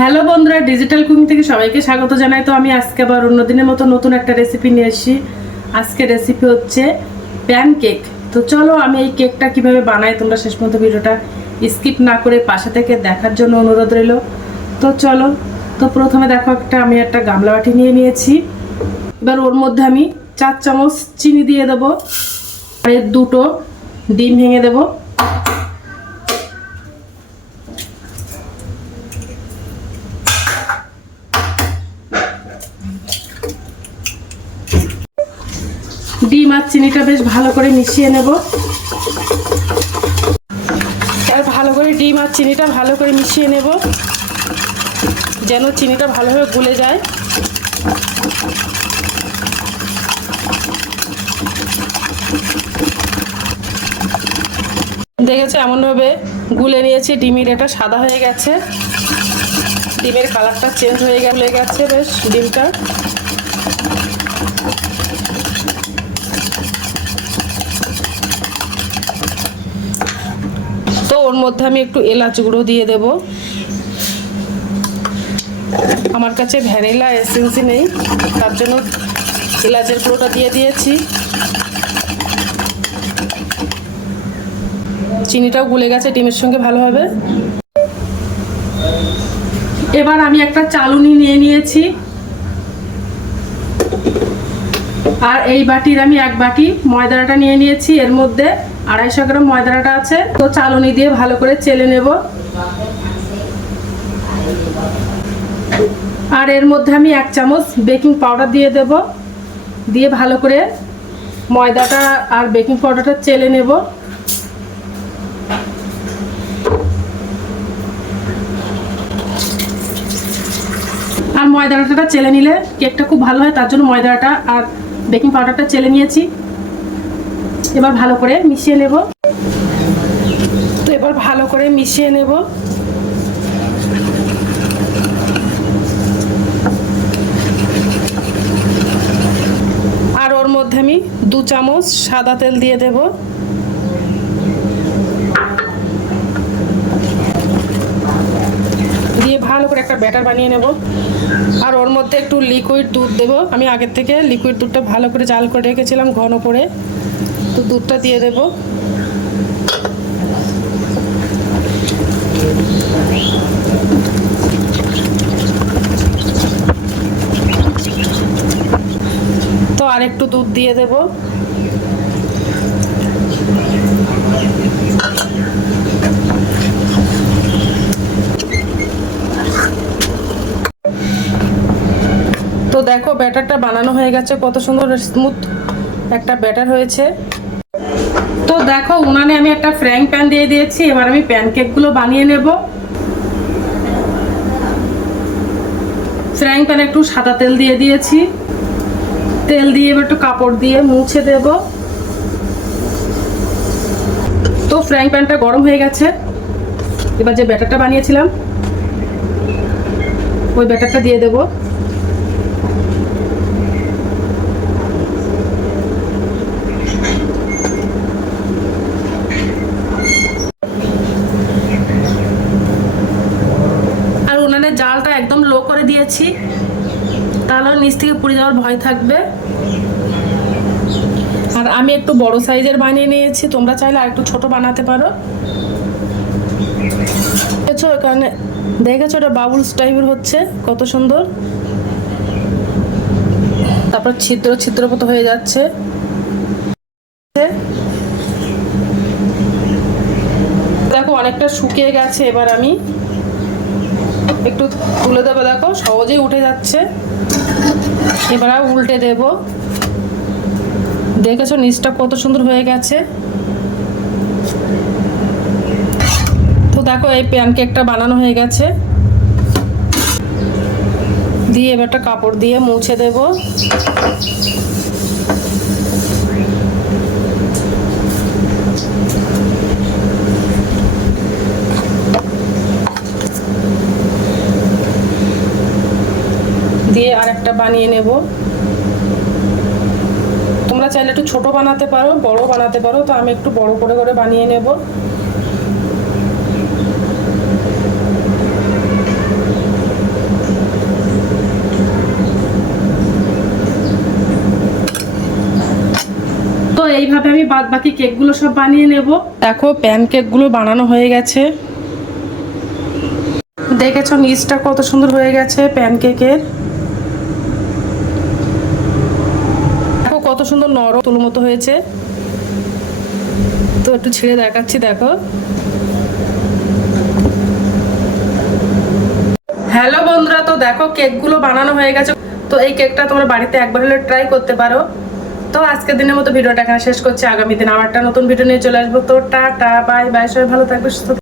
Hello বন্ধুরা, digital cooking থেকে সবাইকে স্বাগত জানাই। তো আমি আজকে আবার অন্যদিনের মতো নতুন একটা রেসিপি নিয়ে এসেছি। আজকে রেসিপি হচ্ছে প্যানকেক। তো চলো আমি এই কেকটা কিভাবে বানাই তোমরা শেষ পর্যন্ত ভিডিওটা স্কিপ না করে পাশে থেকে দেখার জন্য অনুরোধ রইল। তো চলো, তো প্রথমে দেখো আমি একটা গামলা বাটি নিয়ে নিয়েছি। এবার ওর মধ্যে আমি 4 চামচ চিনি দিয়ে দেবো, আর 2টো ডিম ভেঙে দেবো। ডিম আর চিনিটা বেশ ভালো করে মিশিয়ে নেব। আর ভালো করে ডিম আর চিনিটা ভালো করে মিশিয়ে নেব, যেন চিনিটা ভালোভাবে গুলে যায়। দেখেছো এমনভাবে গুলে নিয়েছি, ডিমের এটা সাদা হয়ে গেছে, ডিমের কালারটা চেঞ্জ হয়ে গেছে বেশ ডিমটা। তো ওর মধ্যে আমি একটু এলাচ গুঁড়ো দিয়ে দেব। আমার কাছে ভ্যানিলা এসেন্সি নেই, তার জন্য এলাচের গুঁড়োটা দিয়ে দিয়েছি। চিনিটাও গুলে গেছে ডিমের সঙ্গে ভালোভাবে। এবার আমি একটা চালুনি নিয়ে নিয়েছি, আর এই বাটির আমি 1 বাটি ময়দাটা নিয়ে নিয়েছি। এর মধ্যে 250 গ্রাম ময়দাটা আছে। তো চালুনি দিয়ে ভালো করে চেলে নেব। আর এর মধ্যে আমি 1 চামচ বেকিং পাউডার দিয়ে দেব, দিয়ে ভালো করে ময়দাটা আর বেকিং পাউডারটা চেলে নেব। আর ময়দাটা চেলে নিলে কেকটা খুব ভালো হয়, তার জন্য ময়দাটা আর বেকিং পাউডারটা চেলে নিয়েছি। এবার ভালো করে মিশিয়ে নেব। তো এবার ভালো করে মিশিয়ে নেব। আর ওর মধ্যে আমি 2 চামচ সাদা তেল দিয়ে দেব। দিয়ে ভালো করে একটা ব্যাটার বানিয়ে নেব। আর ওর মধ্যে একটু লিকুইড দুধ দেব। আমি আগের থেকে লিকুইড দুধটা ভালো করে জাল করে রেখেছিলাম ঘন করে, তো দুধটা দিয়ে দেব। তো আর একটু দুধ দিয়ে দেব। তো দেখো ব্যাটারটা বানানো হয়ে গেছে, কত সুন্দর স্মুথ একটা ব্যাটার হয়েছে। তো দেখো উনানে আমি একটা ফ্রাইং প্যান দিয়ে দিয়েছি। এবার আমি প্যানকেকগুলো বানিয়ে নেব। ফ্রাইং প্যানে একটু সাদা তেল দিয়ে দিয়েছি। তেল দিয়ে এবার একটু কাপড় দিয়ে মুছে দেব। তো ফ্রাইং প্যানটা গরম হয়ে গেছে। এবার যে ব্যাটারটা বানিয়েছিলাম ওই ব্যাটারটা দিয়ে দেব। আর উনানের জালটা একদম লো করে দিয়েছি, তাহলে নিচ থেকে পুড়ে যাওয়ার ভয় থাকবে। আর আমি একটু বড় সাইজের বানিয়ে নিয়েছি, তোমরা চাইলে আর একটু ছোট বানাতে পারো। দেখেছো এখানে, দেখেছো এটা বাবুলস টাইপের হচ্ছে, কত সুন্দর। তারপর ছিদ্র ছিদ্র মতো হয়ে যাচ্ছে। দেখো অনেকটা শুকিয়ে গেছে। এবার আমি একটু তুলে দেবো, দেখো সহজেই উঠে যাচ্ছে। এবার উল্টে দেব। দেখেছো নিচটা কত সুন্দর হয়ে গেছে। তো দেখো এই প্যানকেকটা বানানো হয়ে গেছে। দিয়ে এবার একটা কাপড় দিয়ে মুছে দেব। দিয়ে আর একটা বানিয়ে নেব। তোমরা চাইলে একটু ছোট বানাতে পারো, বড় বানাতে পারো। তো আমি একটু বড় করে করে বানিয়ে নেব। এইভাবে আমি বাদ বাকি কেকগুলো সব বানিয়ে নেব। দেখো প্যান কেকগুলো বানানো হয়ে গেছে, দেখেছো নিচটা কত সুন্দর হয়ে গেছে প্যান কেকের। দেখো কত সুন্দর নরম তুলোর মতো হয়েছে। তো একটু ছিঁড়ে দেখাচ্ছি, দেখো। হ্যালো বন্ধুরা, তো দেখো কেকগুলো বানানো হয়ে গেছে। তো এই কেকটা তোমরা বাড়িতে একবার হলে ট্রাই করতে পারো। তো আজকের দিনের মতো ভিডিওটা এখানে শেষ করছি, আগামী দিন আবার একটা নতুন ভিডিও নিয়ে চলে আসবো। তো টাটা, বাই বাই, সবাই ভালো থাকবে, সুস্থ থাকবে।